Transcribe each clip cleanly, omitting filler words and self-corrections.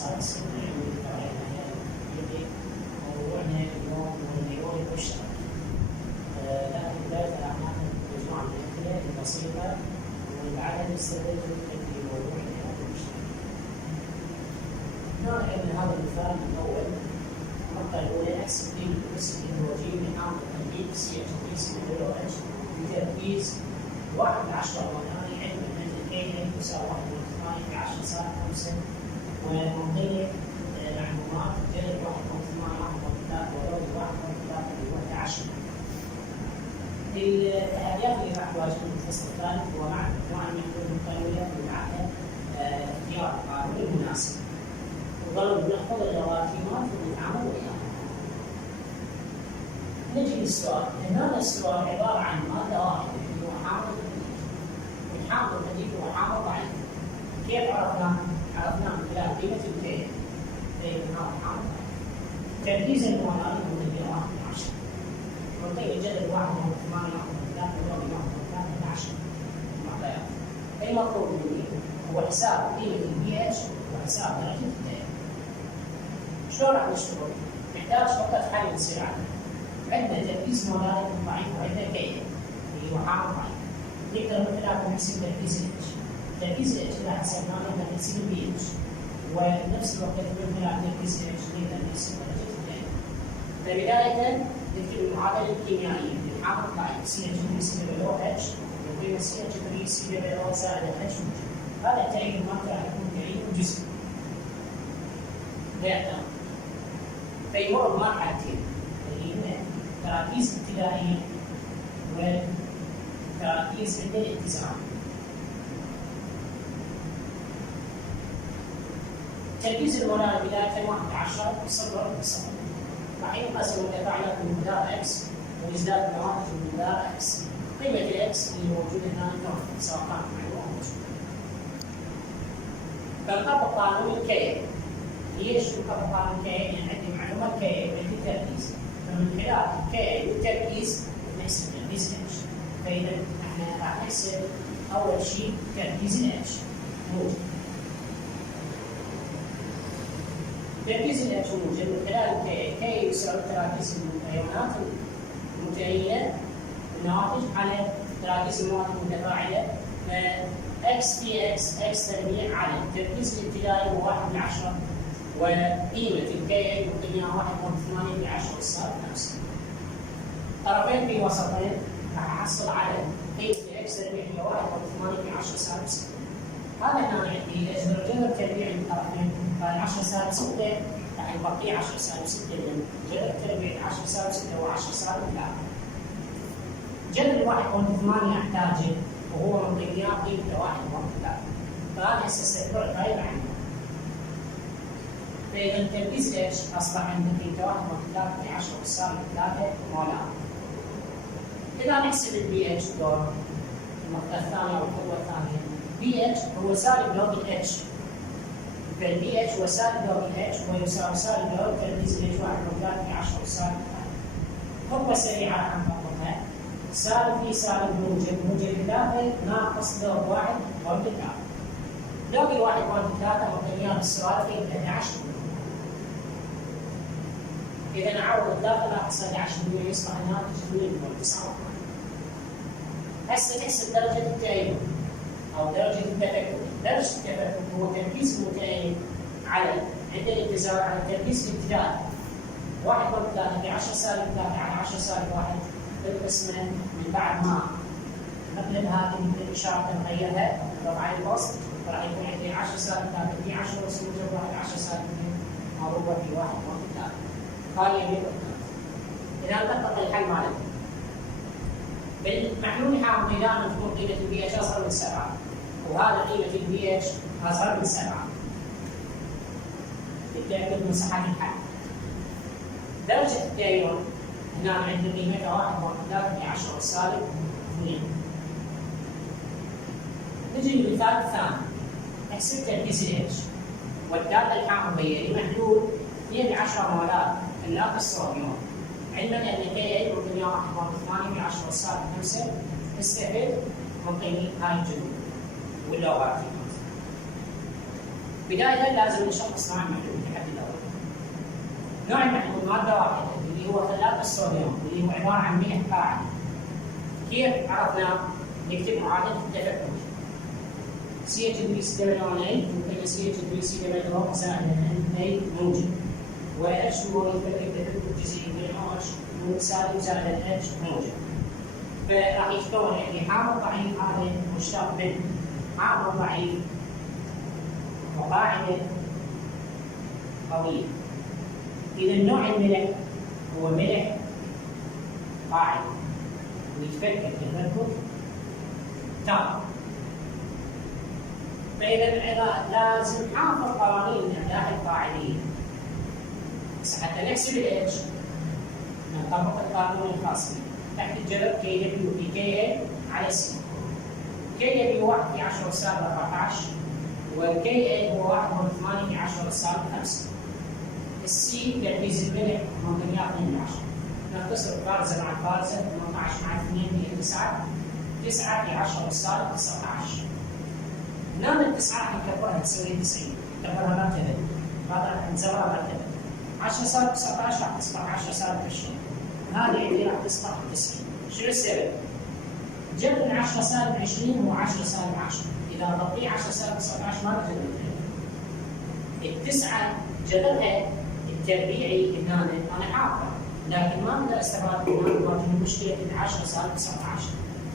السادس من العلوم التقوية موضوعنا اليوم هو الأيون المشترك. لكن بداية ناخذ مجموعة من الأمثلة البسيطة ولعلها نستدل في موضوع الأيون المشترك. هنا عندنا هذا المثال الأول. النقطة الأولى اكس بي بس الهيدروجين بحامل تركيب سي اتش بي سي او اتش بتركيز 1 ل 10 وناني علما ان الكي يساوي 1.8 في 10 صار 5 ومنطقة معلومات جذر 1.8 1.3 ولود 1.3 للوحدة 10. التحديات اللي راح تواجهنا في الفصل الثالث هو مع مجموعة من الحلول المقارنة ومعها اختيار القانون المناسب. وظل ناخذ الرواتبات ونتعامل وياها. نجي للسؤال، هنا السؤال عبارة عن مادة واحدة اللي هو حامض الحديد. والحامض الحديد هو حامض ضعيف. كيف عرفناه؟ عرفناه من خلال قيمة الكي. هذا حامض ضعيف. تركيز المواد من 1 ل 10. منطقة جدل 1 و 8 و 3 و 1 ل 10 معطيات. المطلوب مني هو حساب قيمة البي اتش وحساب درجة الكي. شلون راح نشتغل؟ نحتاج فقط حل يصير عندنا تركيز مواد ضعيف وعندنا كي اللي هو حامض ضعيف. نقدر من خلاله نحسب تركيز الاتش. تركيز الاتش اذا حسبناه نقدر نحسب البي اتش. ونفس الوقت من خلال تركيز الاتش نقدر نحسب درجة الكي. فبداية نكتب المعادلة الكيميائية للحامض الضعيف سي اتش 3 سي دبل اتش وقيمة سي اتش 3 سي دبل زائد اتش. هذا التعريف المركز راح يكون تعريف جزئي. لا فيمر بمرحلتين اللي هي تراكيز ابتدائيه وتراكيز عند الاتزان. تركيز المولان بدايه 1 ل 10 صفر بصفر. راح ينقسم التفاعلات من مقدار اكس ويزداد النواتج من مقدار اكس. قيمه الاكس اللي موجوده هنا كم سواء كانت معلومه او مجهوله. فنطبق قانون الكي. ليش نطبق قانون كي؟ يعني عندي معلومه كي وعندي تركيز. فمن خلال كي والتركيز نحسب تركيز الاتش. فاذا احنا راح نحسب اول شيء تركيز الاتش موجب. تركيز الاتش موجب من خلال كي يساوي تراكيز الايونات المتأينة النواتج على تراكيز المواد المتفاعلة. اكس في اكس تربيع على التركيز الابتدائي هو 1 ل 10 وقيمة الكي مقدمها 1.8 ل 10 صار 5. طرفين في وسطين راح احصل على قيمة اكس تربيع هي 1.8 ل 10 صار 6. هذا هنا عندي جذر تربيع الطرفين هذا 10 صار 6 راح يبقي 10 صار 6 لان جذر تربيع 10 صار 6 هو 10 صار 3. جذر 1.8 احتاجه وهو من ضمنها قيمته 1.3. فهذا هسه استكبر غير عنه. فإذا تركيز اتش أصبح عندك قيمته 1.3 في 10 وصار 3 مولان. إذا نحسب البي اتش دور النقطة الثانية أو الخطوة الثانية، بي اتش هو سالب لوج الاتش. فالبي اتش هو سالب لوج الاتش ويساوي سالب لوج تركيز الاتش 1.3 في 10 وصار 3. خطوة سريعة راح نطبقها. سالب في سالب موجب 3 ناقص لوج 1 ضرب 3. لوج ال 1.3 مقدمها بالسؤال في 11. إذا نعوض الداخل ناقص 11 يصبح الناتج 2.9. هسه نحسب درجة التأيون أو درجة التفكك. درجة التفكك هو تركيز المتأين على عند الاتزان على التركيز الابتدائي 1.3 في 10 سالب 3 على 10 سالب 1 بالقسمة من بعد ما نقلب هذه الإشارة نغيرها ربع الوسط راح يكون عندي 10 سالب 3 في 10 وصل موجب 1 10 سالب 2 مضروبة في 1.3. قال يمين إذا نطبق الحل مالنا بالمحلول حامضي دائما تكون قيمة البي اتش أصغر من 7 وهذا قيمة البي اتش أصغر من 7 لتأكد من صحة الحل. درجة التأيون هنا عندنا قيمتها 1.3 في 10 والسالب 2. نجي للمثال الثاني نحسب تركيز الاتش والدالة الحامضية لمحلول 12 مولات الناقص صوديوم. علما ان كي مقدمها 1.8 في 10 والسالب 5 نستفيد من قيمة هاي الجذور واللوغاريتمات. بداية لازم نشخص نوع المحلول نحدد أول. نوع المحلول مادة واحدة اللي هو ثلاث الصوديوم اللي هو عبارة عن ملح قاعد. كيف عرفنا نكتب معادلة التفكك؟ CH3COA ممكن CH3COA زائد NA موجب، و H هو يفكك تفكك جزيئي بين OH سالب زائد H موجب. فراح يتكون عندي حامض ضعيف هذا مشتق من حامض ضعيف وقاعدة قوية. إذا نوع الملح هو ملح قاعد ويتفكك تفكك تام. فإذا لازم نحافظ قوانين الإملاح القاعدية. بس حتى نحسب الاتش نطبق القانون الخاص به تحت الجذر كي دبليو في كي اي على سي. كي دبليو 1 في 10 سالب 14 والكي اي هو 1 من 8 في 10 سالب 5. السي تركيز الملح ممكن ياخذ من 10. نختصر الفارزه مع الفارزه 18 مع 2 هي 9 9 في 10 سالب 19. نعمل التسعة نكبرها تساوي 90 نكبرها مرتبة بعدها نزورها مرتبة 10 سالب 19 راح تصبح 10 سالب 20 هذه عندي راح تصبح 90. شنو السبب؟ جذر من 10 سالب 20 هو 10 سالب 10 إذا ضبطيه 10 سالب 19 ما له جذر. التسعة جذرها التربيعي هنا أنا حاطه لكن ما أقدر أستفاد منها لأن المشكلة في 10 سالب 19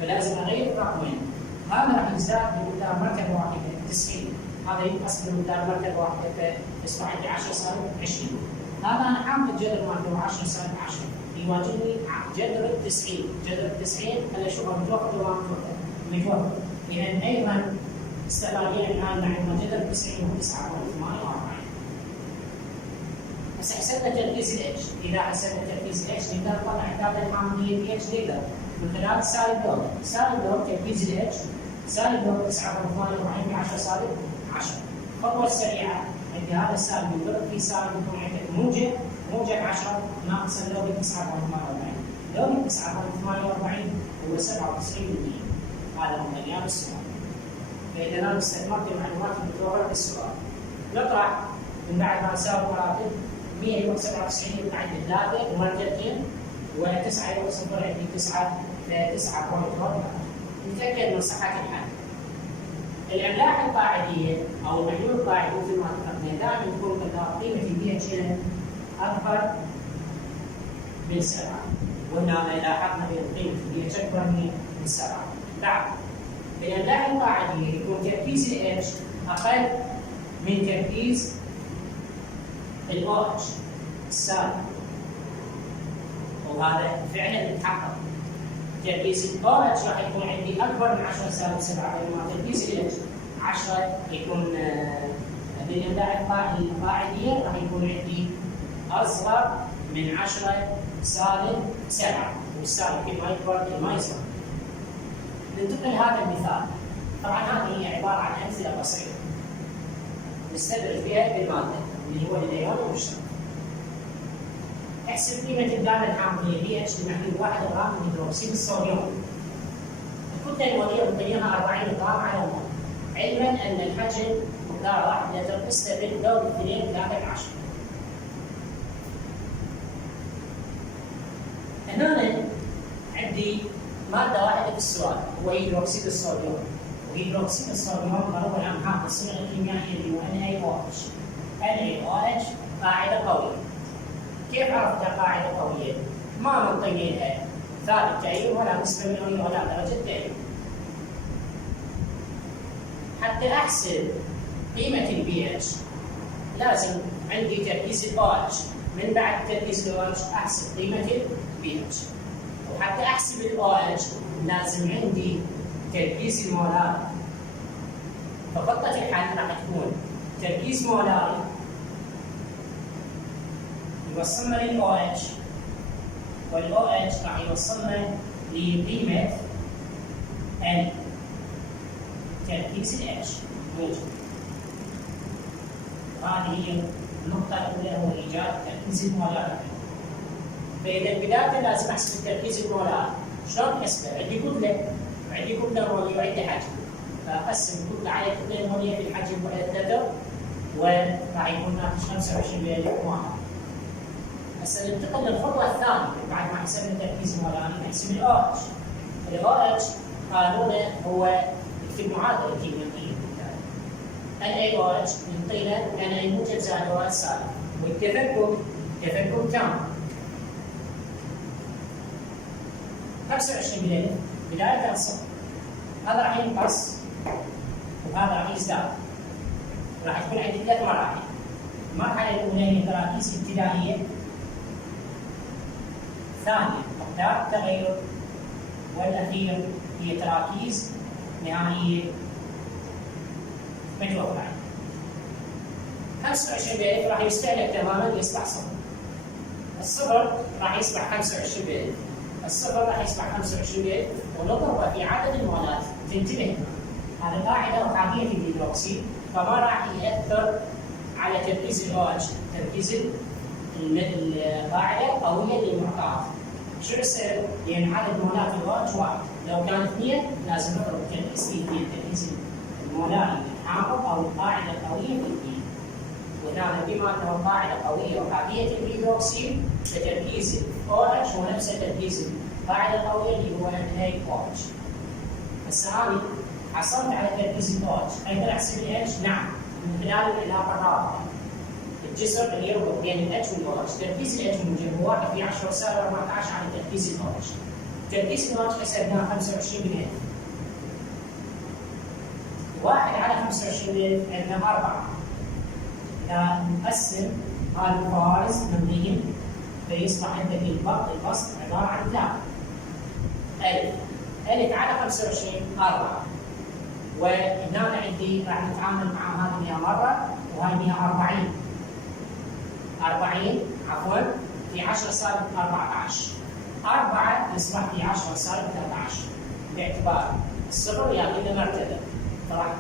فلازم أغير الرقمين. هذا راح يزداد بمقدار مركبة واحدة 90 هذا ينقص بمقدار مركبة واحدة فيصبح عندي 10 سالب 20. هذا أنا حاط الجذر مالته 10 سالب 10 يواجهني جذر 90 جذر 90 أنا أشوفها متوقف ولا متوقف. إذا أيضا استفادية الآن عندنا جذر 90 هو 9.48. بس حسبنا تركيز الاتش. إذا حسبنا تركيز الاتش نقدر نطلع اعداد الحامضية في اتش نقدر من خلال سالب لوج. سالب لوج تركيز الاتش سالب لوج 9.48 في 10 سالب 10. الخطوة السريعة عندي هذا السالب ينضرب في سالب يكون عندك موجب 10 ناقص اللوج 9.48. لوج 9.48 هو 97%. هذا هو مليان السؤال. فإذا أنا استثمرت المعلومات المتوفرة في السؤال نطرح من بعد ما نساوي مراتب 100 يوم 97 يطلع عندي 3 ومرتبتين و9 يوم 0 عندي 9 9.1. نتأكد من صحة الحل. الأملاح القاعدية أو المحلول القاعدي مثل ما ذكرنا دائما تكون قيمة البي اتش أكبر من 7 وهنا لاحظنا بأن قيمة البي اتش أكبر من 7. بعد الأملاح القاعدية يكون تركيز ال H أقل من تركيز ال OH السالب وهذا فعلا يتحقق. تركيز ال OH راح يكون عندي أكبر من 10 سالب 7 بينما تركيز ال H 10 يكون بالأملاح القاعدية راح يكون عندي أصغر من 10 سالب 7 والسالب كل ما يكبر كل ما يصغر. ننتقل لهذا المثال. طبعا هذه هي عبارة عن أمثلة بسيطة نستدرج فيها بالمادة اللي هو الأيون والمشترك. احسب قيمة الدالة الحامضية بي اتش لمحلول 1 غرام من هيدروكسيد الصوديوم. الكتلة المولية مقيمة 40 غرام على المول علما أن الحجم مقدار 1 لتر تستقبل دور 2/3. هنا عندي مادة واحدة في السؤال هو هيدروكسيد الصوديوم. وهيدروكسيد الصوديوم هو الآن حاط الصيغة الكيميائية اللي هو NaOH. NaOH قاعدة قوية. كيف عرفتها قاعدة قوية؟ ما منطقي لها ثابت تأييد ولا نسبة مئوية ولا درجة تأييد. حتى أحسب قيمة البي اتش لازم عندي تركيز الOH. من بعد تركيز الOH أحسب قيمة البي اتش. وحتى أحسب الOH لازم عندي تركيز المولاري. فخطة الحل راح تكون تركيز مولاري يوصلنا للOH والOH راح يوصلنا لقيمة تركيز الH موجب. هذه هي النقطة الأولى هو إيجاد تركيز المولاري. فإذا بداية لازم أحسب التركيز المولاري. شلون أحسبه؟ عندي كتلة وعندي كتلة مولية وعندي حجم. فأقسم الكتلة على الكتلة المولية في الحجم وعلى التدر وراح يكون ناتج 25 1. هسه ننتقل للخطوه الثانيه بعد ما حسبنا التركيز المولاني نحسب الاو اتش. الاو اتش قانونه هو نكتب معادله الكيميائيه الاي او اتش يعطينا ان اي موجب زائد او اتش سالب، والتفكك تام 25 ملي بدايه الصفر. هذا راح ينقص وهذا راح يزداد. راح تكون عندي 3 مراحل. المرحله الاولى هي تراكيز ابتدائيه، ثانيه مقدار التغير، والاخير هي تراكيز نهائيه متوقعه. 25 بيت راح يستهلك تماما يصبح صفر. الصفر راح يصبح 25 بيت. الصفر راح يصبح 25 بيت ونضربه في عدد المولات. تنتبه هذه قاعده وحاكيه في الهيدروكسيد، فما راح ياثر على تركيز الاو اتش. تركيز القاعده قويه للمعطيات. شو السبب؟ لان عدد مولات الاو اتش واحد، لو كان 2 لازم نضرب التركيز في 2، تركيز المولاني الحامض او القاعده القويه في 2. وهنا بما انه القاعده قويه وحاكيه الهيدروكسيد فتركيز الاو اتش هو نفس تركيز القاعده القويه اللي هو الاي او اتش. هسه هذه حصلت على تركيز الاو اتش، اقدر احسب الاتش؟ نعم، من خلال العلاقه الرابطه. الجسر اللي يربط بين الاتش والاو اتش، تركيز الاتش موجب 1 في 10 سالب 14 على تركيز الاو اتش. تركيز الاو اتش حسبناه 25 بالألف. 1 على 25 بالألف عندنا 4. إذا نقسم هذا الفارز نمضيهم فيصبح عندك البسط عباره عن 3. ألف على 25 4. وهنا عندي راح نتعامل مع هذه 100 مره وهي 140. 40 عفوا في 10 سالب 14. 4 يصبح في 10 سالب 13 باعتبار الصفر يعطينا مرتبه، فراح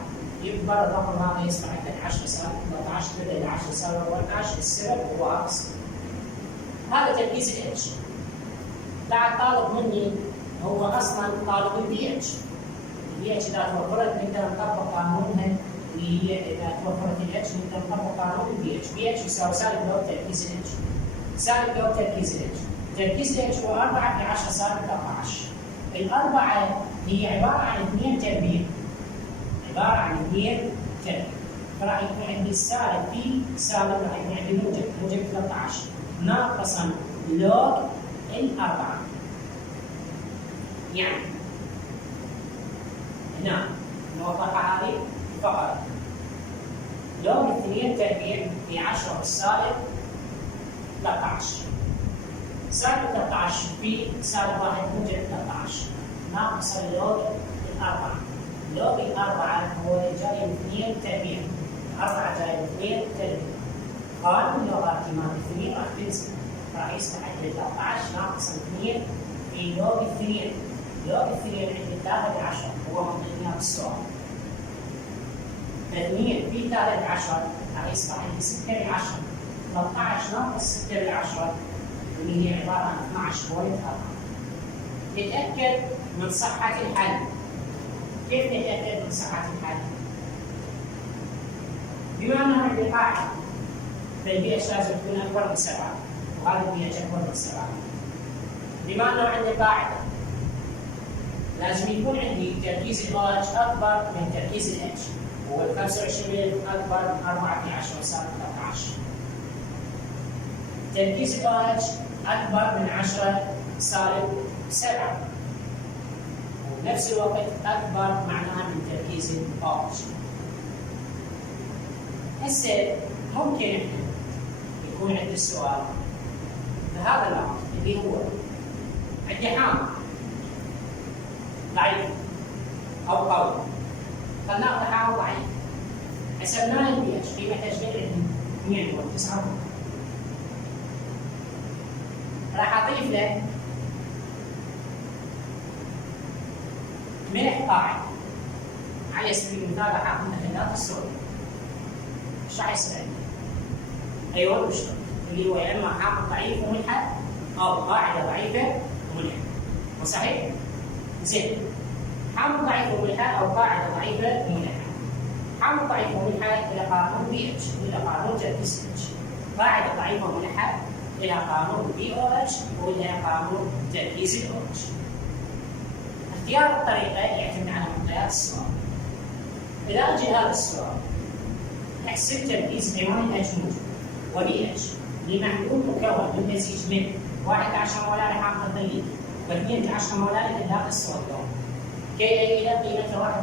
يكبر الرقم هذا يصبح عندك 10 سالب 13 بدل 10 سالب 14. السبب هو عكس. هذا تركيز الاتش. بعد طالب مني هو اصلا طالب البي اتش. البي اتش اذا توفرت نقدر نطبق قانونها اللي هي اذا توفرت الاتش نقدر نطبق قانون البي اتش. بي اتش يساوي سالب لو تركيز الاتش. سالب لو تركيز الاتش. تركيز الاتش هو 4 في 10 سالب 13. الأربعة هي عبارة عن 2 تربيع. عبارة عن 2 تربيع. فراح يكون عندي السالب في سالب راح يكون عندي موجب 13 ناقصا لوج الأربعة. يعني هنا نوضحها هذه فقط. لوج 2 تربيع في 10 بالسالب 13. سالب 13 في سالب 1 موجب 13 ناقص اللوج الأربعة. لوج الأربعة هو جاي من 2 تربيع. 4 جاي من 2 تربيع. قانون لغاتي مال 2 راح تنزل. راح يصبح عندي 13 ناقص 2 في لوج 2. لوج 2 عندي 3 ب10 هو مطلوب بالسؤال. 2 في 13 راح يصبح عندي 6 ب10. 13 ناقص 6 ب10 اللي هي عباره عن 12.4. نتاكد من صحه الحل. كيف نتاكد من صحه الحل؟ بما انه عندي قاعده فالبي اتش لازم تكون اكبر من 7 وهذا البي اتش اكبر من 7. بما انه عندي قاعده لازم يكون عندي تركيز الاو اتش اكبر من تركيز الاتش، هو ال 25 اكبر من 4 في 10 سالب 13. تركيز الاو اتش اكبر من 10 سالب 7 وبنفس الوقت اكبر معناها من تركيز الاو اتش. هسه ممكن يكون عندي السؤال بهذا الامر اللي هو عندي حامض ضعيف او قوي. خلينا ناخذ حامض ضعيف. حسبناه البي اتش قيمه تشغيل عندي 2.9. راح اضيف له ملح قاعد على سبيل المثال راح اخذ مثلث الصوديوم. ايش راح يصير عندي؟ ايوه المشترك اللي هو يا اما حامض ضعيف وملحد او قاعده ضعيفه وملحد. صحيح؟ زين حامض ضعيف وملحد او قاعده ضعيفه وملحد. حامض ضعيف وملحة إلى قانون بي اتش إلى قانون تركيز اتش. قاعدة ضعيفة وملحة إلى قانون بي او اتش وإلى قانون تركيز الاو اتش. اختيار الطريقة يعتمد على معطيات السؤال. إذا أجي هذا السؤال احسب تركيز أيون اتش موجب وبي اتش لمحلول مكون من مزيج من 11 مولار حامض ظلي و12 مولار إدلاق الصوديوم كي إلى قيمة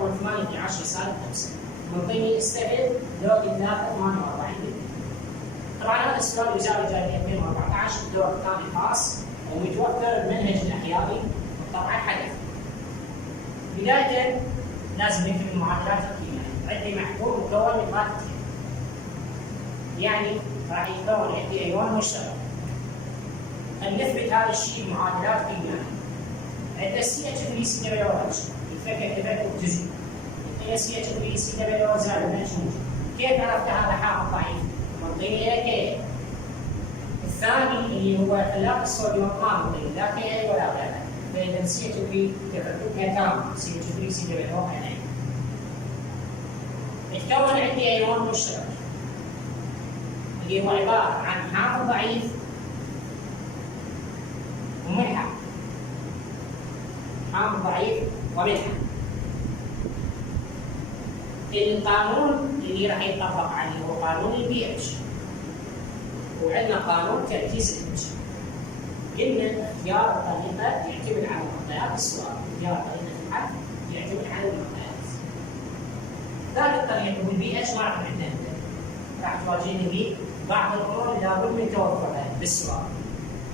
1.8 في 10 سالب 5 منطيني استبعد لو إدلاق 48. طبعا هذا السؤال وزارة جاي 2014 الدور الثاني خاص ومتوفر المنهج الأحيائي طبعا حدث. بداية لازم نكتب المعادلات الكيميائية. عندي محلول مكون من مادتين يعني راح يتكون عندي أيون مشترك. نثبت هذا الشيء بمعادلات كيميائية. عندنا CH3COOH يتفكك تفكك جزئي. عندنا CH3COOH زائد منشوج. كيف عرفت هذا حامض ضعيف؟ منطيني إلى كي. الثاني اللي هو خلاق الصوديوم ما منطيني لا كي ولا غيره. فإذا CH3 تفككها تام CH3COOH. يتكون عندي أيون مشترك اللي هو عبارة عن حامض ضعيف وملحة. حامض ضعيف وملحة. القانون اللي راح يطبق عليه هو قانون البي اتش وعندنا قانون تركيز الاتش. قلنا اختيار الطريقة يعتمد على معطيات السؤال. اختيار طريقة الحل يعتمد على المعطيات. ثالث طريقة بالبي اتش ما راح نعتمد. راح تواجهني به بعض الامور اللي لابد من توفرها بالسؤال.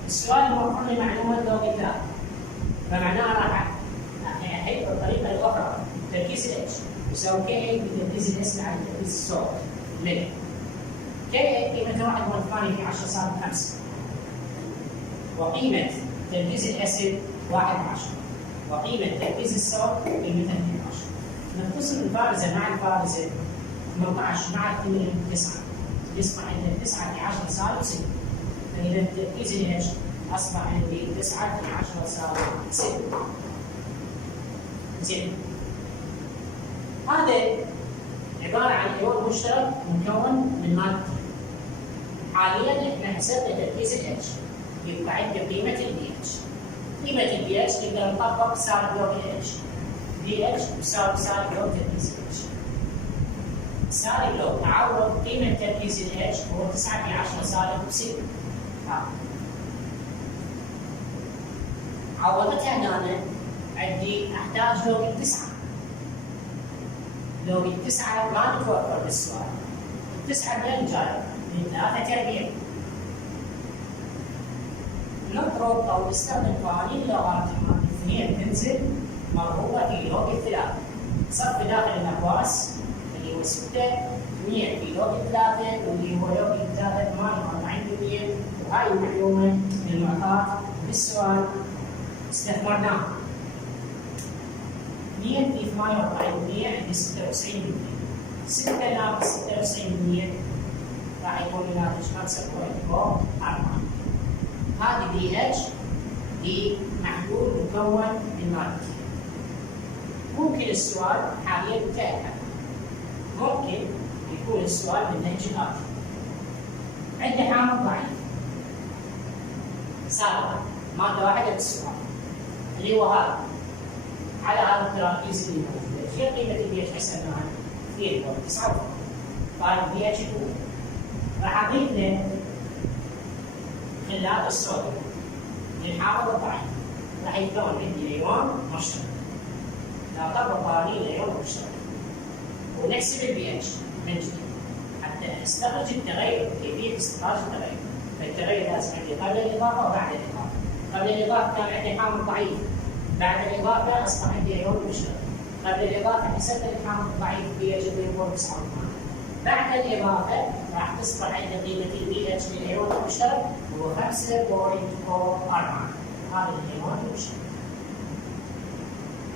السؤال موفر لي معلومات لوغيثمية فمعناها راح احيد بالطريقه الاخرى تركيز الاتش يساوي كي بتركيز الاس على تركيز الصوت ليه؟ كي قيمته 1.8 في 10 سالب 5 وقيمه تركيز الاسيد 1 من 10 وقيمه تركيز الصوت قيمته 2 من 10. نختصر الفارزه مع الفارزه 18 مع 9 يصبح عندنا 9 في 10 سالب 6. فإذا تركيز الاتش أصبح عندي 9 في 10 سالب 6. زين. هذا عبارة عن أيون مشترك مكون من مادتين. حاليا احنا حسبنا تركيز الاتش يبقى عندي قيمة البي اتش. قيمة البي اتش نقدر نطبق سالب لو بي اتش. بي اتش يساوي سالب لو تركيز الاتش. سالب لو تعوض قيمة تركيز الاتش هو 9 في 10 سالب 6. عوضتها هنا عندي احتاج لوج التسعة. لوج التسعة ما نتوفر بالسؤال. التسعة من جاية؟ من 3 تربيع. نضرب او نستخدم قوانين لغات الاثنين تنزل مرغوبة في لوج الثلاثة. صرف داخل الأقواس اللي هو 6 100 في لوج 3 واللي هو لوج 3 48%. وهاي المعلومة من المعطاة بالسؤال استثمرناها. 100 في 48% عندي 96%. 6 ناقص 96% راح يكون الناتج 5.4. هذه بي اتش دي محلول مكون من مادتين. ممكن السؤال حاليا متأكد. ممكن يكون السؤال من نهج الآتي. عندي حامض ضعيف سابقا مادة واحدة بالسؤال اللي هو هذا على هذا التراكيز اللي موجودة. شو قيمة البي اتش حسبناها؟ 2.9. فهذا البي اتش الأول. راح أضيف له خلات الصوديوم للحامض الضعيف. راح يتكون عندي أيون مشترك. نطبق قوانين الأيون المشترك ونحسب البي اتش من جديد حتى استخرج التغير. كيفية استخراج التغير. فالتغير لازم عندي قبل الإضافة وبعد الإضافة. قبل الإضافة كان عندي حامض ضعيف. بعد الإضافة أصبح عندي أيون مشترك. قبل الإضافة حسبت الحامض الضعيف بي اتش 2.9. بعد الإضافة راح تصبح عندي قيمة البي اتش للأيون المشترك هو 5.44. هذا الأيون المشترك.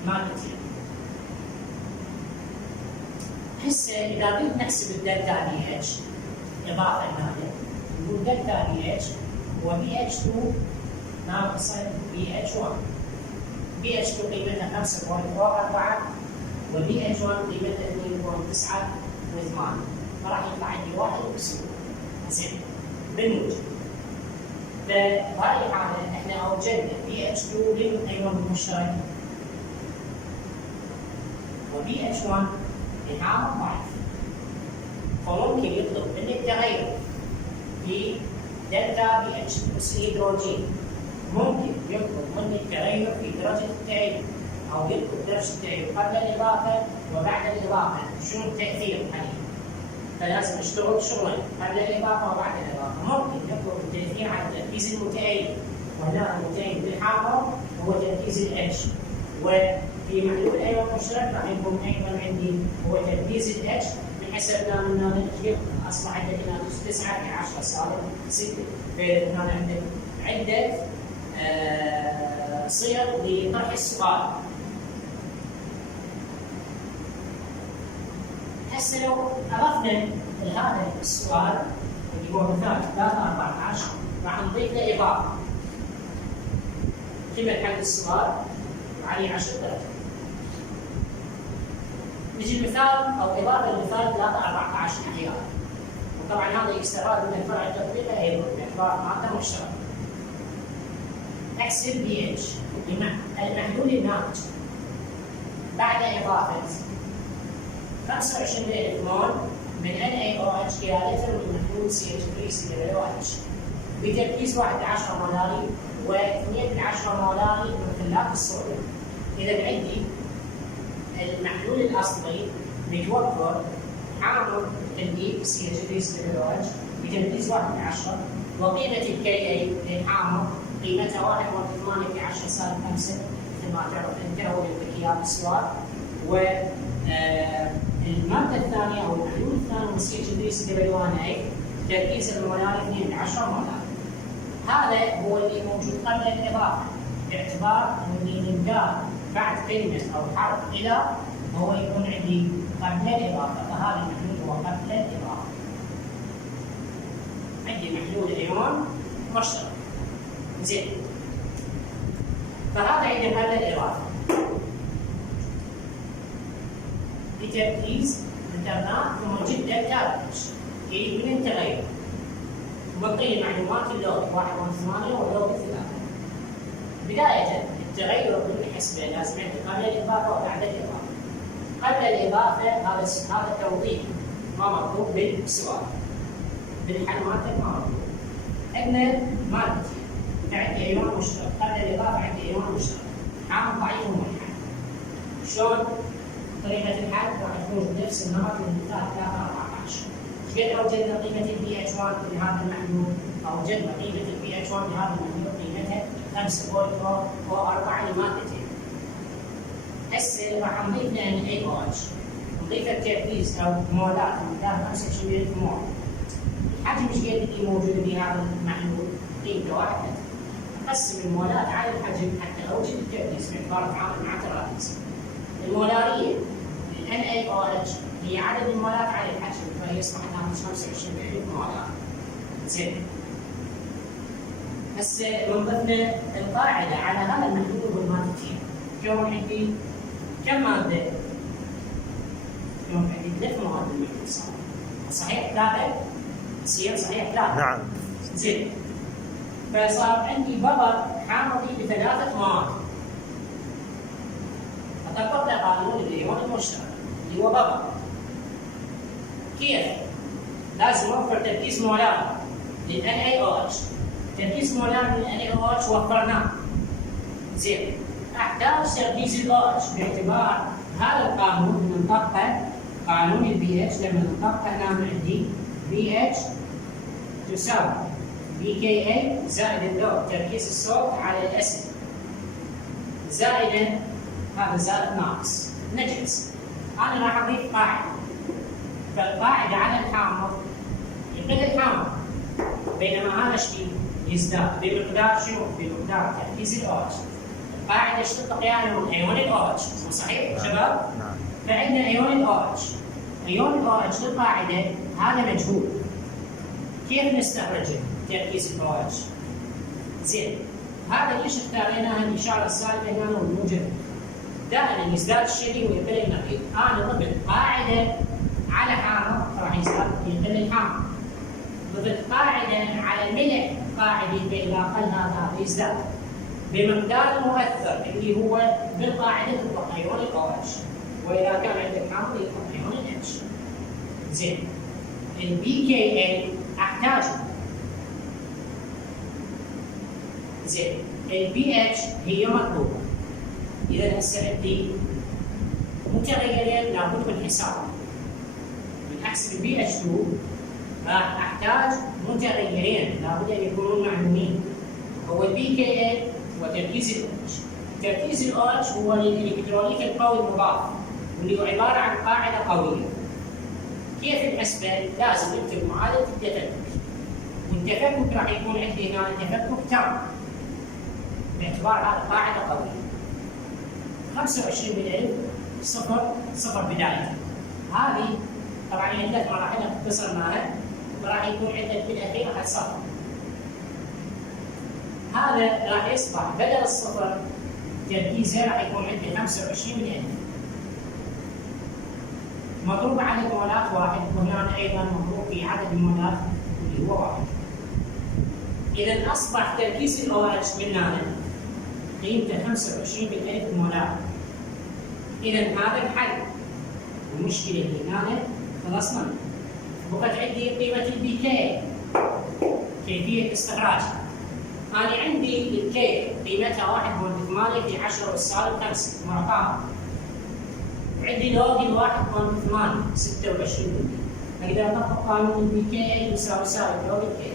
مادتين. هسه إذا بدنا نحسب الدلتا بي اتش إضافة هنا نقول دلتا بي اتش هو بي اتش 2 ناقصا بي اتش 1. بي اتش 2 قيمتها 5.44 وبي اتش 1 قيمتها 2.9 و8 فراح يطلع عندي 1 اكسون. زين بالموجب. فبهذه الحاله احنا اوجدنا pH2 للايون المشترك وpH1 لحامض ضعيف. فممكن يطلب مني التغير في دلتا pH نفس الهيدروجين. ممكن يطلب مني التغير في درجه التأييد او يطلب درجه التأييد قبل الاضافه وبعد الاضافه. شنو التاثير عليه؟ فلازم اشتغل شغلين قبل الاضافه وبعد الاضافه. ممكن يطلب التاثير على تركيز المتأيد، وهنا المتأيد بالحامض هو تركيز الاتش، وفي محلول الايون المشترك راح يكون ايضا عندي هو تركيز الاتش. بحسبنا من الناتج اصبح عندك ناتج 9 في 10 صار 6. فهنا عندك عده صيغ لطرح السؤال. هسه لو اضفنا لهذا السؤال اللي هو مثال 3/14 راح نضيف له اضافه. قيمه حل السؤال عليه 10 درجات. نجي المثال او اضافه للمثال 3/14 احيانا. وطبعا هذا يستفاد من الفرع التطبيقي ايضا باعتبار ماده مشتركه. احسب pH المحلول الناتج بعد اضافه 25 مول من NaOH الى لتر من محلول CH3COOH بتركيز 11 مولاري و12 مولاري من خلاف الصوديوم. اذا عندي المحلول الاصلي متوفر حامض تركيب CH3COOH بتركيز 11 وقيمه الكي للحامض قيمتها 1.8 في 10 سالب 5 مثل ما تعرف انت هو الذكيات السؤال. و المادة الثانية أو المحلول الثاني من CH3COOH تركيز المولاري 12 مولار. هذا هو اللي موجود قبل الإضافة باعتبار أن الإنقاذ بعد كلمة أو حرف إلى هو يكون عندي قبل الإضافة، فهذا المحلول هو قبل الإضافة. عندي محلول أيون مشترك. زين. فهذا عندي قبل الإضافة. بتركيز انترنال ثم جدا تابلش يريد من التغير. وبقي معلومات اللود 1.8 واللود 3. بداية التغير بالحسبة لازم عندي قبل الإضافة وبعد الإضافة. قبل الإضافة هذا توضيح ما مطلوب بالسؤال. بالحل مالتك ما مطلوب. عندنا مادتين عندي أيون مشترك، قبل الإضافة عندي أيون مشترك. حامض ضعيف وملحد. شلون؟ طريقة الحل راح تكون نفس النمط للمثال 3/14. قد أوجدنا قيمة pH1 لهذا المحلول، أوجدنا قيمة pH1 لهذا المحلول قيمتها 5.4 لمادتين. هسه راح نضيف لها NaOH، نضيف التركيز أو مولات المثال 25 مول. الحجم ايش قد اللي موجودة بهذا المحلول؟ قيمته 1. أقسم المولات على الحجم حتى أوجد التركيز باعتبار أتعامل مع ترابيز. المولارية NaOH هي عدد المولات على الحجم، فهي يصبح ناتج 25 مولار. زين. هسه لو ضفنا القاعدة على هذا المحلول والمادتين، اليوم عندي كم مادة؟ اليوم عندي 3 مواد بالمحلول صحيح 3؟ يصير صحيح 3؟ نعم. زين. فصار عندي ببر حامضي ب3 مواد. طبقت قانون الأيون المشترك اللي هو بابا. كيف؟ لازم اوفر تركيز مولاري للNaOH. تركيز مولاري للNaOH وفرناه. زين. احتاج تركيز الOH باعتبار هذا القانون نطبقه قانون الPH لما نطبقه هنا عندي pH تساوي pKa زائد اللود تركيز الصوت على الأسيد زائدا هذا زائد ناقص نجلس. أنا راح أضيف قاعدة، فالقاعدة على الحامض يقل الحامض بينما هذا الشيء يزداد بمقدار شنو؟ بمقدار تركيز الOH. القاعدة ايش تطلق يعني من أيون الOH صحيح شباب؟ نعم. فعندنا أيون الOH. أيون الOH للقاعدة هذا مجهول. كيف نستخرجه تركيز الOH؟ زين. هذا ليش اختاريناها الإشارة السالبة هنا والموجبة؟ دائما يزداد الشيء ويقل النقيض. انا ضفت قاعده على حامض راح يزداد يقل الحامض. ضد قاعده على الملح قاعده فاذا قل هذا يزداد بمقدار مؤثر اللي هو بالقاعده تطلق ايون الOH، واذا كان عندك حامض يطلق ايون الH. زين البي كي اي احتاجه. زين البي اتش هي مطلوبه. اذا هسه عندي متغيرين لابد من حسابهم. من احسب البي اتش 2 راح احتاج متغيرين لابد ان يكونون معلومين. هو البي كي اي وتركيز الاتش. تركيز الاتش هو الالكترونيك القوي المضاف واللي هو عباره عن قاعده قويه. كيف الحسبه؟ لازم نكتب معادله التفكك. والتفكك راح يكون عندي هنا تفكك تام باعتبار هذا قاعده قويه. 25 بالالف صفر بدايه. هذه طبعا عندك مراحل اختصر معها وراح يكون عندك بالاخير احد صفر. هذا راح يصبح بدل الصفر تركيزه راح يكون عندي 25 بالالف مضروب عدد مولات واحد، وهنا ايضا مضروب في عدد المولات اللي هو واحد. اذا اصبح تركيز الOH من هنا قيمته 25 بالالف مولات. اذا هذا الحل. المشكله اللي هنا خلصنا. بقت عندي قيمه البي كي كيفيه استخراجها. انا عندي الكي قيمتها 1.8 في 10 والسالب 5 معطاها. وعندي لوج 1.8 26. اقدر اطبق قانون البي كي يساوي سالب لوج الكي.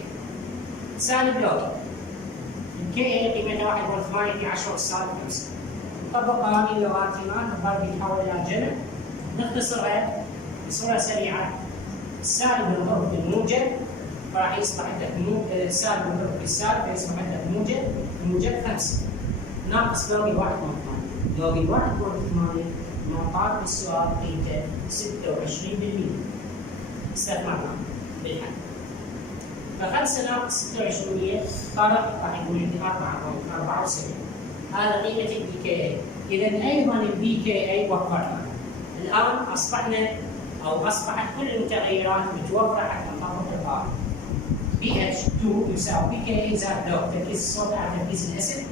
سالب لوج الكي قيمتها 1.8 في 10 والسالب 5. نطبق قوانين اللغات هنا الضرب يتحول الى جمع. نختصرها بصوره سريعه. السالب ينضرب بالموجب فراح يصبح عندك السالب ينضرب بالسالب فيصبح عندك موجب 5 ناقص لوج 1.8. لوج 1.8 معطاك بالسؤال قيمته 26%. استثمرنا بالحل. ف5 ناقص 26% طرح راح يكون عندي 4.74. هذا قيمه البي كي اي. اذا ايضا البي كي اي وفرنا. الان اصبحت كل المتغيرات متوفره حتى نطبق القاعده. بي اتش 2 يساوي بي كي اي زائد لوج تركيز الصوت على تركيز الاسيد.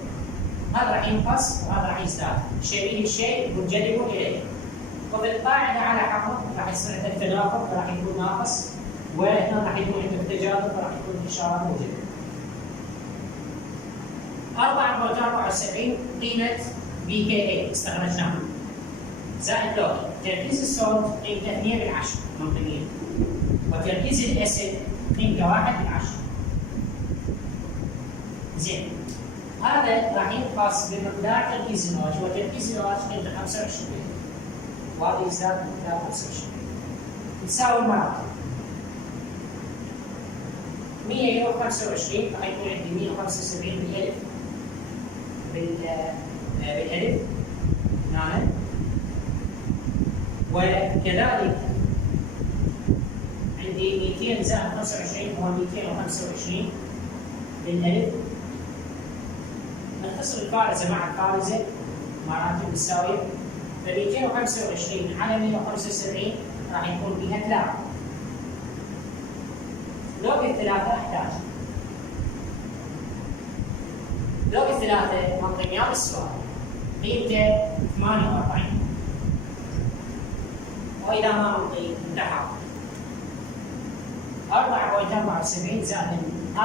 هذا راح ينقص وهذا راح يزداد. شبيه الشيء منجذب اليه. وبالقاعده على حقه راح يصير عندك تناقض راح يكون ناقص، وهنا راح يكون عندك تجاذب راح يكون اشاره موجبه. 4.74 قيمه بي كي اي استخرجناها. زائد لوج تركيز الصوت قيمته 2 بالعشر منطقيا. وتركيز الاسيد قيمته 1 بالعشر. زين هذا راح ينقص بمقدار تركيز الOH، وتركيز الOH قيمته 25 وهذا يزداد بمقدار 25 يساوي المراتب. 125 راح يكون عندي 175 بالالف بالالف هنا، وكذلك عندي 200 زائد 25 هو 225 بالالف. نختصر الفارزه مع الفارزه مراتب متساويه. ف 225 على 175 راح يكون فيها 3. لوج الثلاثه احتاج. لوج الثلاثه منطقيات السؤال قيمته 48. واذا ما منطقي انتحر 4.74 زائد 4.48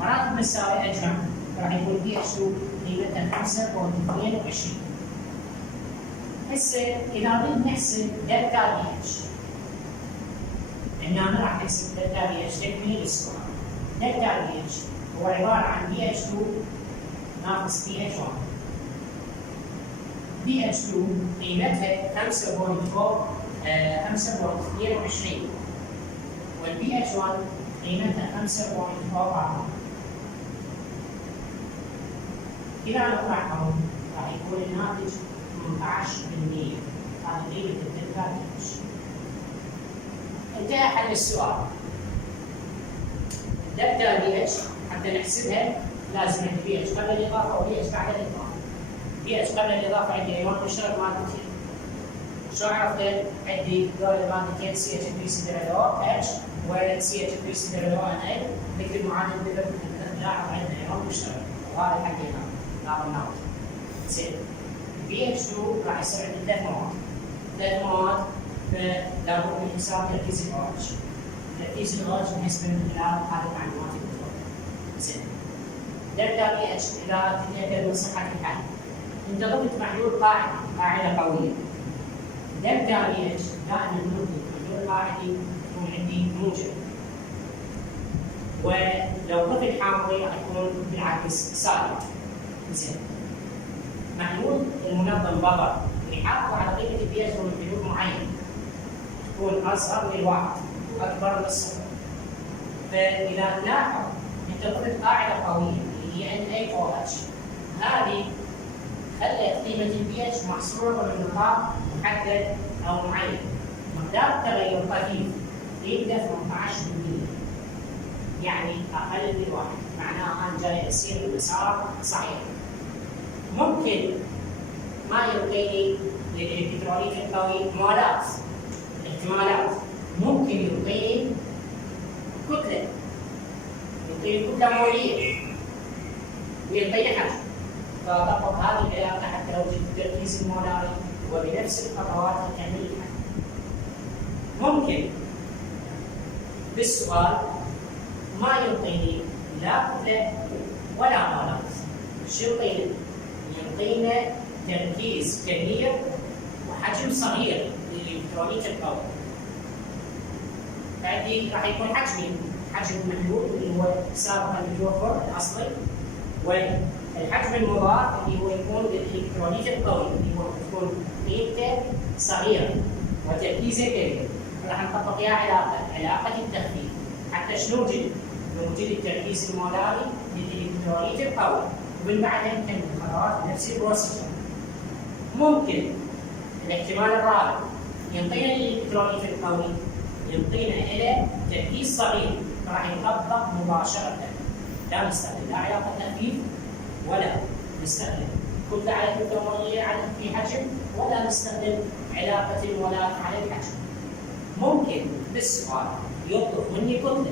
مراتب متساويه اجمع راح يكون بي اتش 2 قيمتها 5.22. هسه اذا نريد نحسب دلتا بي اتش هنا راح نحسب دلتا بي اتش تكمله للسؤال. دلتا بي اتش هو عباره عن بي اتش 2 ناقص بي اتش 1. بي اتش 2 قيمتها 5.22 والبي اتش 1 قيمتها 5.4. إذا نطرحهم راح يكون الناتج 18%. هذا قيمة الدلتا بي اتش. انتهى حل السؤال. الدلتا بي اتش حتى نحسبها لازم عندي بي اتش قبل الإضافة وبي اتش بعد الإضافة. بي اتش قبل الإضافة عندي أيون مشترك ما تنتهي. شو عرفت؟ عندي ذول المادتين CH3 H و CH3 NA، نكتب معادله نلاحظ عندنا ايون مشترك، وهذا حقيقه لازم نعرف. زين BH2 راح يصير عندي ثلاث مواد فلابد من حساب تركيز الOH. تركيز الOH بالنسبه للخلال هذه المعلومات الدكتور. زين دلتا BH اذا تتاكد من صحه الحل، انت ضفت محلول قاعده قويه. دلتا BH دائما محلول قاعدي يكون عندي موجب، ولو ضفت حامضي راح يكون بالعكس سالب. زين محلول المنظم بابر يحافظ على قيمه البي اتش من حدود معين تكون اصغر من الواحد اكبر من الصفر. فاذا تلاحظ انت ضفت قاعده قويه اللي هي NaOH، هذه خلت قيمه البي اتش محصوره بنقاط محدد او معين. مقدار التغير طفيف يبدا 18%، يعني اقل من واحد، معناها انا جاي اسير بمسار صحيح. ممكن ما يعطيني للالكترونيك القوي موالات، احتمالات. ممكن يعطيني كتله، يعطيني كتله موليه ويعطيني حجم. فطبق هذه العلاقه حتى لو جبت التركيز المولاري وبنفس الخطوات تعمل الحل. ممكن بالسؤال ما يعطيني لا كتله ولا موالات، شو يعطيني؟ يعطينا تركيز كبير وحجم صغير للالكترونيك القوي. فعندي راح يكون حجم المحلول اللي هو سابقا المتوفر الاصلي، والحجم المضاف اللي هو يكون للالكترونيك القوي اللي هو تكون قيمته صغيره وتركيزه كبير. راح نطبق اياها علاقه التخفيف حتى شنو نوجد؟ نوجد التركيز المولاري للالكترونيك القوي، ومن بعدها نكمل الخطوات بنفس البروسيجر. ممكن الاحتمال الرابع يعطينا الالكترونيك القوي، يعطينا الى تركيز صغير، راح يطبق مباشره. لا نستخدم لا علاقه تخفيف ولا نستخدم كتله على كتله موليه في حجم، ولا نستخدم علاقه الولاء على الحجم. ممكن بالسؤال يطلب مني كتله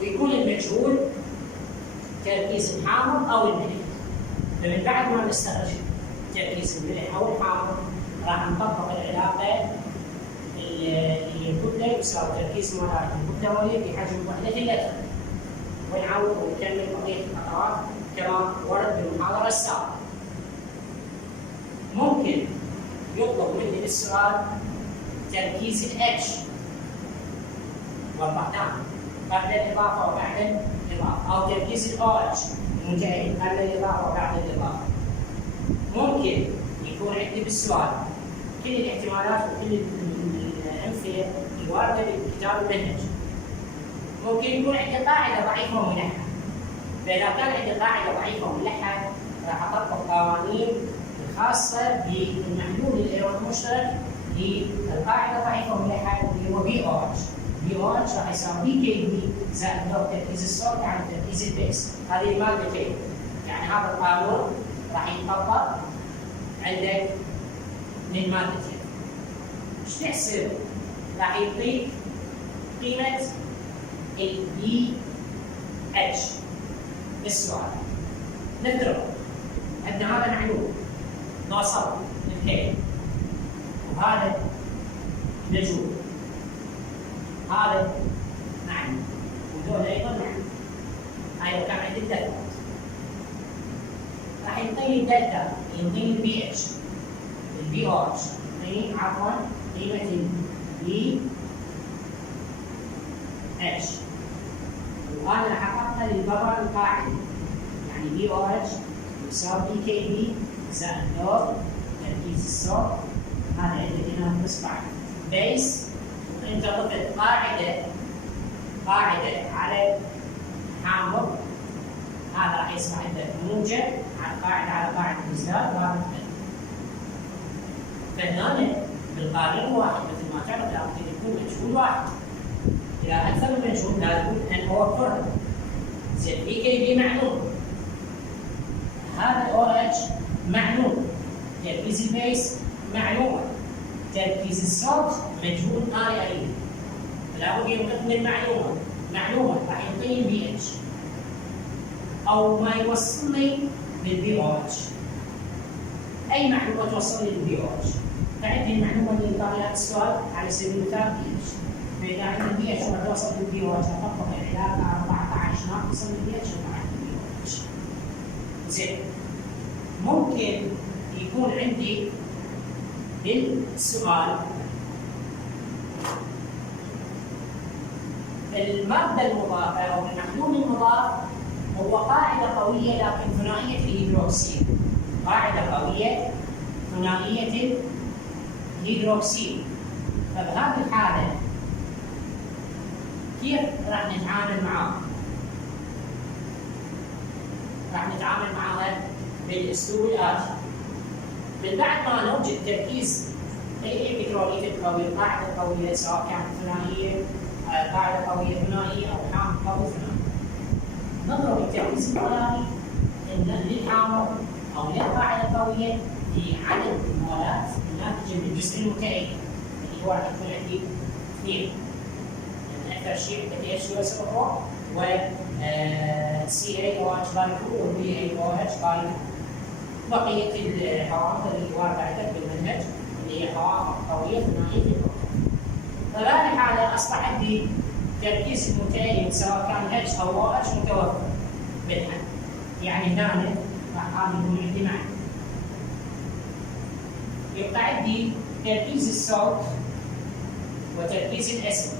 ويكون المجهول تركيز الحامض او الملح. فمن بعد ما نستخرج تركيز الملح او الحامض راح نطبق العلاقه اللي الكتله يساوي تركيز مولاري الكتله موليه في حجم وحده اللتر، ونعود ونكمل بقيه الخطوات كما ورد بالمحاضره السابقه. ممكن يطلب مني بالسؤال تركيز الاتش، وضحناه قبل الاضافه وبعد الاضافه، او تركيز الاو اتش منتهي قبل الاضافه وبعد الاضافه. ممكن يكون عندي بالسؤال كل الاحتمالات وكل الامثله الوارده بالكتاب المنهج. ممكن يكون عندي قاعده ضعيفه وملحه، فاذا كان عندي قاعده ضعيفه وملحه راح اطبق قوانين الخاصه بالمحلول الايون المشترك للقاعده ضعيفه وملحه اللي هو بي او اتش. بي او اتش راح يساوي بي كي بي زائد ضرب تركيز الصوت على تركيز البيس، هذه المادتين. يعني هذا القانون راح يطبق عندك للمادتين. ايش تحسب؟ راح يعطيك قيمه البي اتش بالسؤال. نفترض عندنا هذا معلوم نوصل للكي، وهذا مجهول، هذا معلوم، وهذول ايضا معلوم. هاي لو كان عندي الدلتا راح يعطيني الدلتا، يعطيني البي اتش، البي او اتش، يعطيني عفوا قيمه البي اتش، وانا راح احطها للبابا القاعدي، يعني بي او اتش يساوي بي كي بي زائد دور تركيز الصوت. هذا عندك هنا مصباح بيس، وانت ضفت قاعده على حامض، هذا راح يصبح عندك موجب على قاعده ازداد، وهذا مثبت. فهنا بالقانون واحد مثل ما تعرف لابد يكون مجهول واحد. اذا اكثر من مجهول لابد ان اوفرها. زين بي كي بي معلوم، هذا او اتش معلوم، تركيز البيس معلومه، تركيز الصوت مجهول انا اريد، فلا بد ينطقني معلومه راح يعطيني البي اتش او ما يوصلني للبي او اتش. اي معلومه توصلني للبي او اتش. فعندي المعلومه اللي طالعه السؤال على سبيل المثال بي اتش، فاذا عندي البي اتش توصل للبي او اتش اطبق العلاقه 14 ناقص البي اتش مع البي او اتش. زين، ممكن يكون عندي للسؤال المادة المضافة أو المحلول المضاف هو قاعدة قوية لكن ثنائية الهيدروكسيل. قاعدة قوية ثنائية الهيدروكسيل. فبهذه الحالة كيف راح نتعامل معاه؟ راح نتعامل معاه بالأسلوب الآتي. من بعد ما نوجد تركيز الإلكتروليت القوي، القاعدة القوية سواء كانت ثنائية، قاعدة قوية ثنائية أو حامض قوي ثنائي، نضرب التركيز المولاري للحامض أو للقاعدة القوية في عدد المولات الناتجة من الجزء المتأكد اللي هو راح يكون عندي 2. يعني أكثر شيء H2SO4 و CaOH باي 2 و BaOH باي 2. بقية الحوامض اللي واردة عندك بالمنهج اللي هي حوامض قوية ثنائية الكتلة. فبهذه الحالة أصبح عندي تركيز المتأين سواء كان H أو OH متوفر بالحل. يعني هنا راح يكون عندي معنى. يبقى عندي تركيز الصوت وتركيز الأسيد.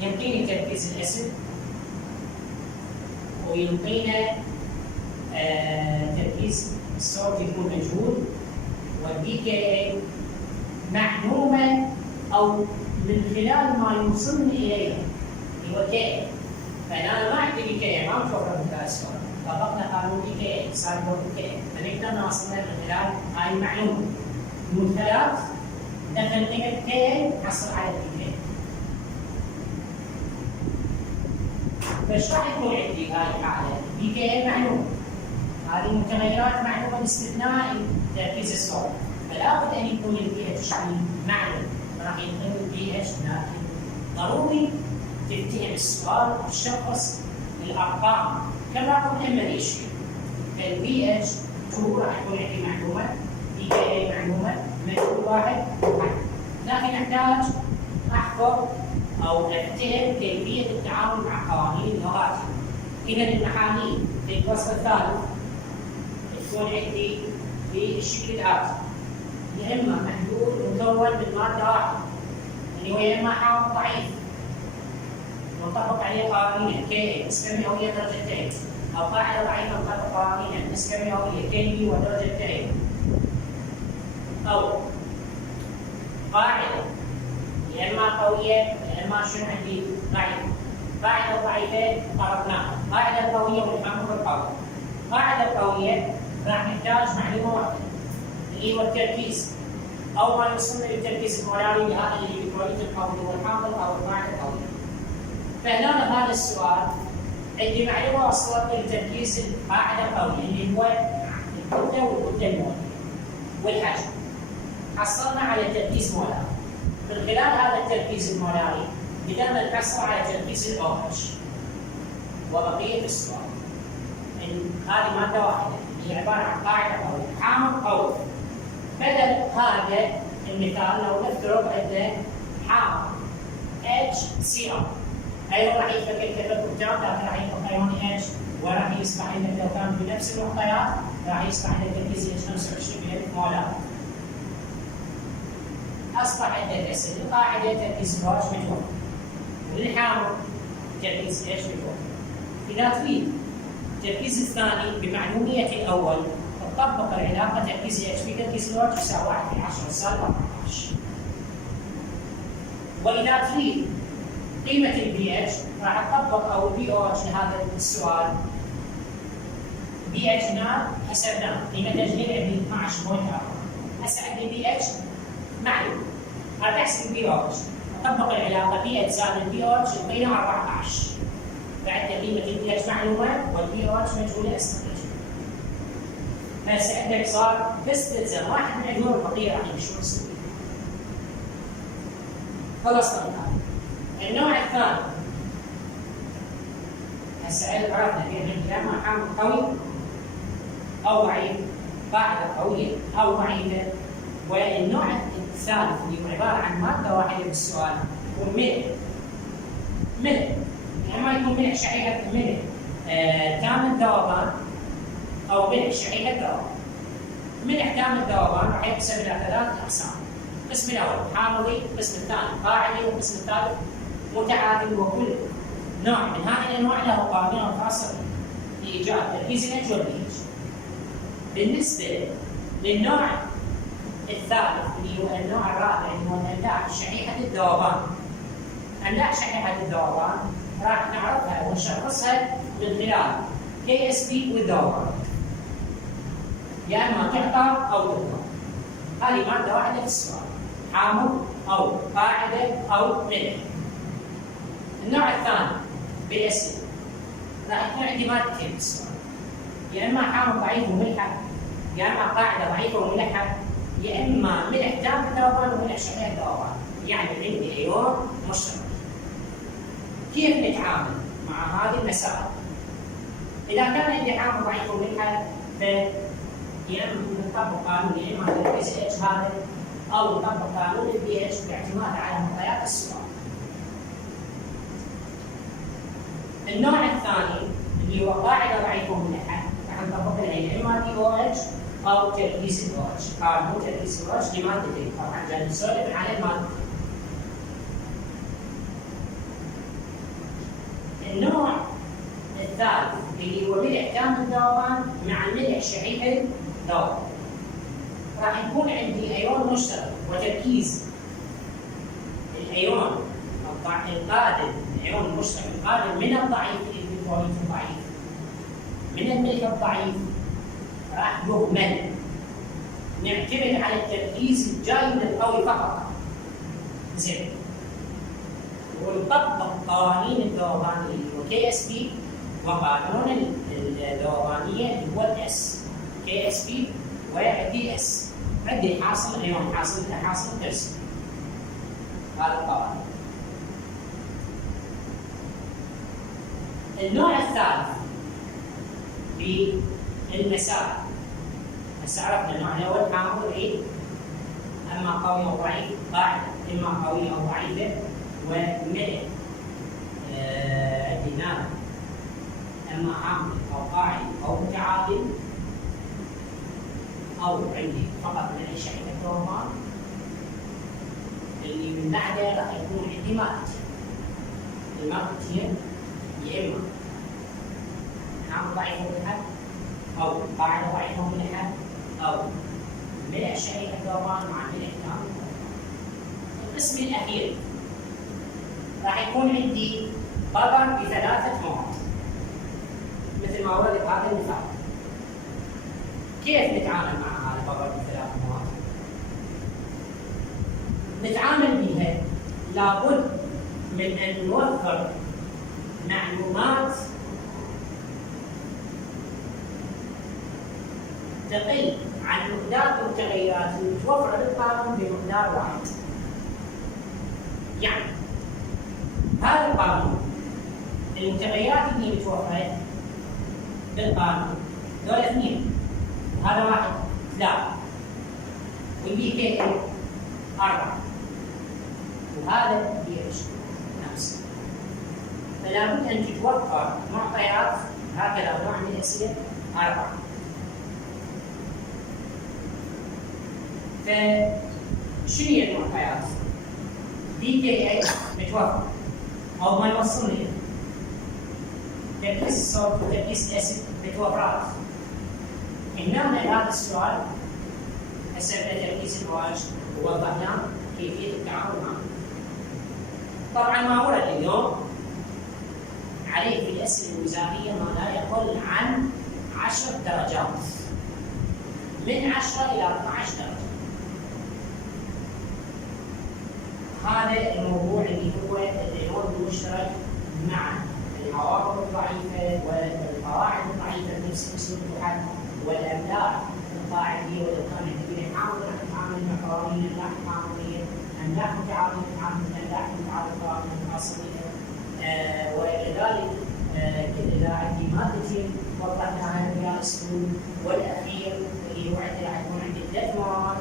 يمكنني تركيز الأسيد ويمكننا تركيز الصوت يكون مجهول، والبي كي معلومه او من خلال ما يوصلني اليها اللي هو كي. فانا ما عندي بي كي، ما متوفر مثال السؤال، طبقنا قانون بي كي صار بي كي، فنقدر نوصلها من خلال هاي المعلومه. المدخلات دخل كي حصل على بي كي. فايش راح يكون عندي هاي الحاله؟ بي كي معلومه، هذه المتغيرات معلومه باستثناء تركيز الصوت، فلا بد ان يكون البي اتش معلوم، راح يكون البي اتش لكن ضروري تفتهم السؤال وتشخص الارقام كرقم اما ايش. فالبي اتش 2 راح يكون عندي معلومه، بي كي معلومه، مجهول واحد، لكن احتاج احفظ او افتهم كيفيه التعامل مع قوانين اللغات. اذا المحامين في الفصل الثالث تكون عندي بالشكل الآتي: يا إما محلول مكون من مادة واحدة اللي هو يا إما حامض ضعيف منطبق عليه قوانين كي نسبة مئوية درجتين، أو قاعدة ضعيفة منطبق قوانين نسبة مئوية كي بي ودرجتين، أو قاعدة يا إما قوية يا إما شنو عندي ضعيفة. قاعدة ضعيفة طرفناها، قاعدة قوية والحامض القوي. قاعدة قوية راح نحتاج معلومة واحدة اللي هو التركيز أو ما يوصلنا للتركيز المولاري لهذا الإلكتروليت القوي والحامض أو القاعدة القوية. فهنا بهذا السؤال عندي معلومة وصلت لتركيز القاعدة القوية اللي هو الكتلة والكتلة المولية والحجم. حصلنا على تركيز مولاري. من خلال هذا التركيز المولاري قدرنا نحصل على تركيز الأو اتش. وبقية السؤال هذه مادة واحدة هي عبارة عن قاعدة قوية، حامض قوي. بدل هذا المثال لو نفترض عندنا حامض HCl، أيضا راح يتفكك تفكك تام، لكن راح يبقى أيون H، وراح يصبح عندنا لو كان بنفس المعطيات راح يصبح عندنا تركيز H 25 مولار. أصبح عندنا الأسيد القاعدة تركيز OH متوفر، والحامض تركيز H متوفر. إذا تريد التركيز الثاني بمعلومية الأول تطبق العلاقة تركيز H في تركيز الوجه يساوي 1 في 10 سالب 14. وإذا تريد قيمة البي اتش راح تطبق أو البي او اتش لهذا السؤال. بي اتش هنا حسبناه قيمة تجهيل عندي 12.4. هسه عندي بي اتش معلوم، راح احسب البي او اتش، اطبق العلاقة بي اتش زائد البي او اتش القيمة 14. بعد قيمة البي اتش معلومة والبي او اتش مجهولة استنتج. هسه عندك صار بس 3 سنوات، واحد من الدول الفقيره راح يمشون يسوي. خلصنا من هذا. النوع الثاني هسه عرفنا في عندنا يا اما حامل قوي او ضعيف، قاعده قويه او ضعيفه. والنوع الثالث اللي هو عباره عن ماده واحده بالسؤال هو ملح. ملح يعني ما يكون ملح شحيح، ملح كامل ذوبان او ملح شحيح الذوبان. ملح كامل ذوبان راح يقسم الى 3 اقسام. القسم الاول حامضي، القسم الثاني قاعدي، والقسم الثالث متعادل. وكل نوع من هذه الانواع له قانون خاصه لايجاد تركيز الاتش والبي. بالنسبه للنوع الثالث اللي هو النوع الرابع اللي هو الاملاح شحيحه الذوبان. املاح شحيحه الذوبان راح نعرفها ونشخصها من خلال كي اس بي والذوبان. يا اما تعطى او تضرب. هذه ماده واحده في السؤال، حامض او قاعده او ملح. النوع الثاني بالاسم راح يكون عندي مادتين في السؤال، يا اما حامض ضعيف وملحه، يا اما قاعده ضعيفه وملحه، يا اما ملح تام الذوبان وملح شحيح الذوبان. يعني عندي ايون مشترك. كيف نتعامل مع هذه المسائل؟ اذا كان عندي حامض ضعيف وملحه يا اما نطبق قانون يا اما تركيز اتش هذا، او نطبق قانون البي اتش باعتماد على معطيات السؤال. النوع الثاني اللي هو قاعده ضعيفه وملحه راح نطبق لها يا اما دي او اتش او تركيز او اتش. قانون تركيز او اتش لمادتين، طبعا جاي نسولف على الماده. النوع الثالث اللي هو ملح تام الذوبان مع ملح شحيح الذوبان. راح يكون عندي ايون مشترك وتركيز الايون القادم، الايون المشترك القادم من الضعيف الى الضعيف، من الملح الضعيف راح يهمل. نعتمد على التركيز الجاي من القوي فقط. زين. ونطبق قوانين الذوبانيه وكي اس بي وقانون الذوبانيه اللي هو الاس. كي اس بي وعندي اس. عندي حاصل ايون حاصل ترسم. هذا القوانين. النوع الثالث بالمسائل. هسه عرفنا النوع الاول حامض ضعيف، اما قوي او ضعيف، قاعده اما قويه او ضعيفه، وملح عندنا اما حامض او قاعد او متعادل، او عندي فقط ملح شحيح الذوبان. اللي من بعده راح يكون عندي مادتين. المادتين يا اما حامض ضعيف وملح، او قاعده ضعيفه وملحه، او ملح شحيح الذوبان مع ملح تام. القسم الاخير راح يكون عندي بابر ب3 مواد مثل ما ورد هذا المثال. كيف نتعامل مع هذا البابر ب3 مواد؟ نتعامل بها لابد من ان نوفر معلومات تقل عن مقدار المتغيرات المتوفره بالقانون بمقدار واحد. يعني هذا القانون المتغيرات اللي متوفره بالقانون دول 2، وهذا 1 3، والبي كي 4، وهذا بي اتش 5. فلا بد ان تتوفر معطيات هكذا نوع من الاسئله 4. فشنو هي المعطيات؟ بي كي متوفر او ما يوصلني تركيز الصوت وتركيز الاسيد متوفرات. هنا هذا السؤال هسه تركيز الواج ووضحنا كيفيه التعامل معه. طبعا ما ورد اليوم عليه في الاسئله الوزاريه ما لا يقل عن 10 درجات، من 10 الى 12 درجه. هذا الموضوع اللي هو الأيون المشترك مع العوامل الضعيفه والقواعد الضعيفه بنفس الاسلوب والاملاح القاعديه والاركان الكبيره، نحاول نتعامل مع قوانين الاملاح القانونيه، املاح متعارضه نتعامل مع املاح متعارضه الخاصه بها. ولذلك اذا عندي مادتين وضحناها في الاسلوب، والاخير اللي هو عندي راح يكون عندي ثلاث مواد،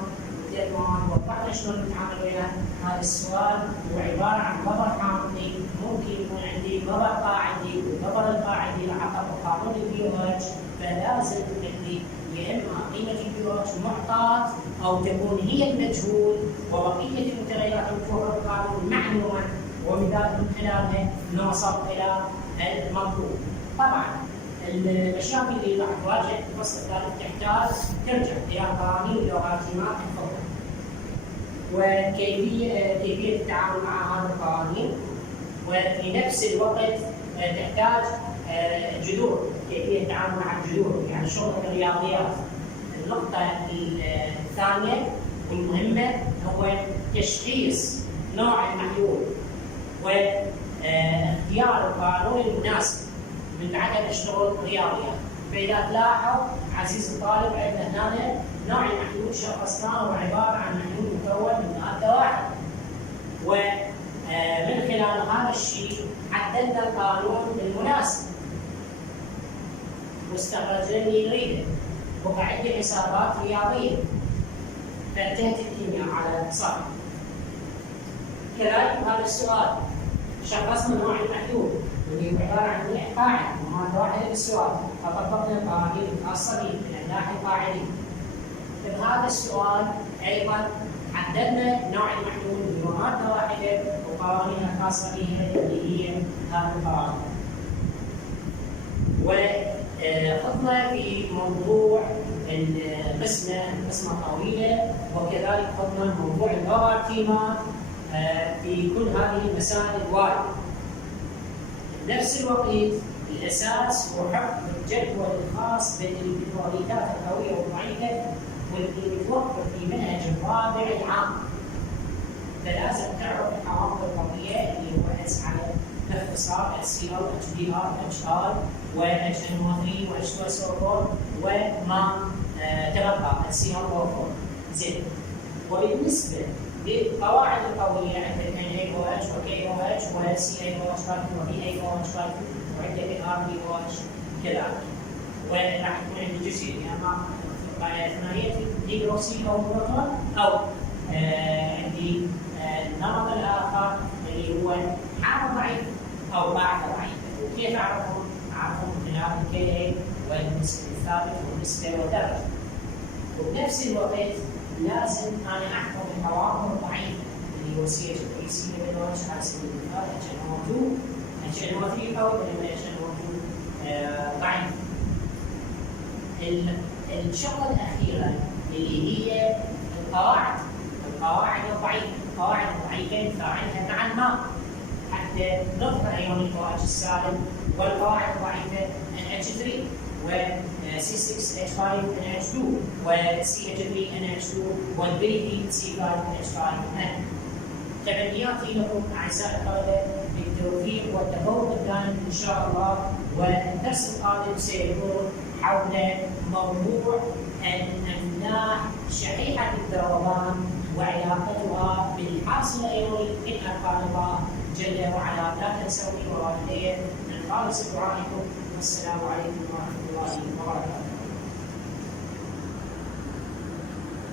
وضحنا شلون نتعامل وياه. هذا السؤال هو عباره عن خبر حامضي، ممكن يكون عندي خبر قاعدي، والخبر القاعدي راح اطبق قانون البي او اتش، فلازم عندي يا اما قيمه البي او اتش معطاه او تكون هي المجهول، وبقيه المتغيرات المفروض القانون معلومه، ومن خلالها نوصل الى المطلوب. طبعا المشاكل اللي راح تواجه في الفصل الثالث تحتاج ترجع الى قوانين اللغات ما تفضل، وكيفيه التعامل مع هذه القوانين، وفي نفس الوقت تحتاج جذور، كيفيه التعامل مع الجذور، يعني شغل الرياضيات. النقطه الثانيه والمهمه هو تشخيص نوع المحلول واختيار القانون المناسب من عدم اشتغل رياضيات. فاذا تلاحظ عزيزي الطالب عندنا هنا نوع المحلول شخصناه هو عباره عن محلول مكون من ماده واحده، ومن خلال هذا الشيء حددنا القانون المناسب واستخرجنا اللي نريده، وقع عندي حسابات رياضيه فانتهت الكيمياء على صح. كذلك هذا السؤال شخصنا نوع المحلول واللي هو عباره عن قاعده وماده واحده بالسؤال، فطبقنا القوانين الخاصه به من الاملاح القاعديه. في هذا السؤال ايضا حددنا نوع المحلول اللي هو ماده واحده وقوانين الخاصه به اللي هي هذه القوانين. وخضنا في موضوع القسمه الطويله، وكذلك خضنا موضوع اللوغاريتمات في كل هذه المسائل الواردة. نفس الوقت الاساس هو حفظ الجدول الخاص بالتواليدات القويه والضعيفه واللي متوفر في منهج الرابع العام. فلازم تعرف الحوامض القويه اللي هو اس على باختصار HCl HBr HI وHNO3 وH2SO4 وما تبقى HCl4. زين. وبالنسبه للقواعد القويه عندك NaOH وKOH وCaOH وBaOH وعندك RBOH كذلك. وراح يكون عندي جزء يا ثنائيه الهيدروكسي او بروتون، او عندي النمط الاخر اللي هو حامض ضعيف او قاعده ضعيفه. وكيف اعرفهم؟ اعرفهم من خلال الكي والنسبه الثابت والنسبه والدرجه. وبنفس الوقت لازم انا احفظ الحوامض الضعيفه اللي هو CH3 على سبيل المثال HNO2 قوي بينما HNO2 ضعيف. الشغله الاخيره اللي هي القواعد الضعيفه. القواعد الضعيفه نفاعلها مع الماء حتى نظهر ايون الOH السالب، والقواعد الضعيفه NH3 و C6H5NH2 و CH3NH2 والبريدين C5H5N. تمنياتي لكم اعزائي الطلبه بالتوفيق والتفوق الدائم ان شاء الله. والدرس القادم سيكون حول موضوع الاملاح شحيحه الذوبان وعلاقتها بالحاصل الايوني ان ارقام الله جل وعلا. لا تنسوني ووالدي من خالص دعائكم. والسلام عليكم ورحمه الله وبركاته.